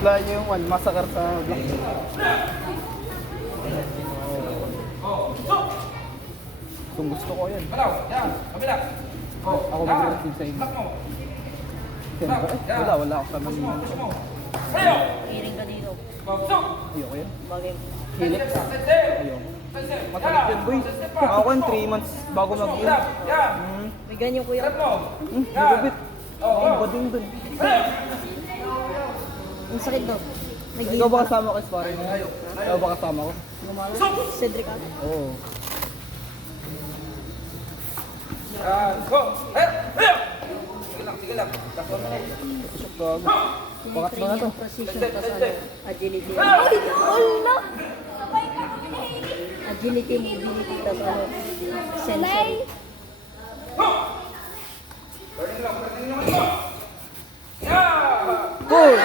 Sila yung one, masakar sa black. Kung gusto ko yan. Ako mag-receive sa inyo. Wala ako sa mga. Hiring ka dito. Ayoko yan. Bagay. Hilik. Ayoko. Matagal yan, boy. Ako yan, 3 months bago mag-in. May ganyan kuya. Nagabit. Ako ang bading dun. Ang sakit daw. May Ikaw ba kasama ko, sparring? Ikaw ba kasama ko? Cedric ka. Oo. Sige lang. Pusok gago. Bakat mo na to. Precision pa sa agility. Agility, mobility, tapos ano, sensory. Goal!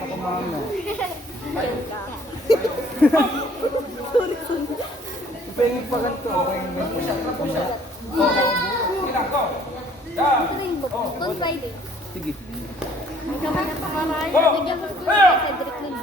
Ako mama. Pwede pa ganito. On Friday. Sige. Kamay na pangaray. Bigyan mo ko si Cedric nun.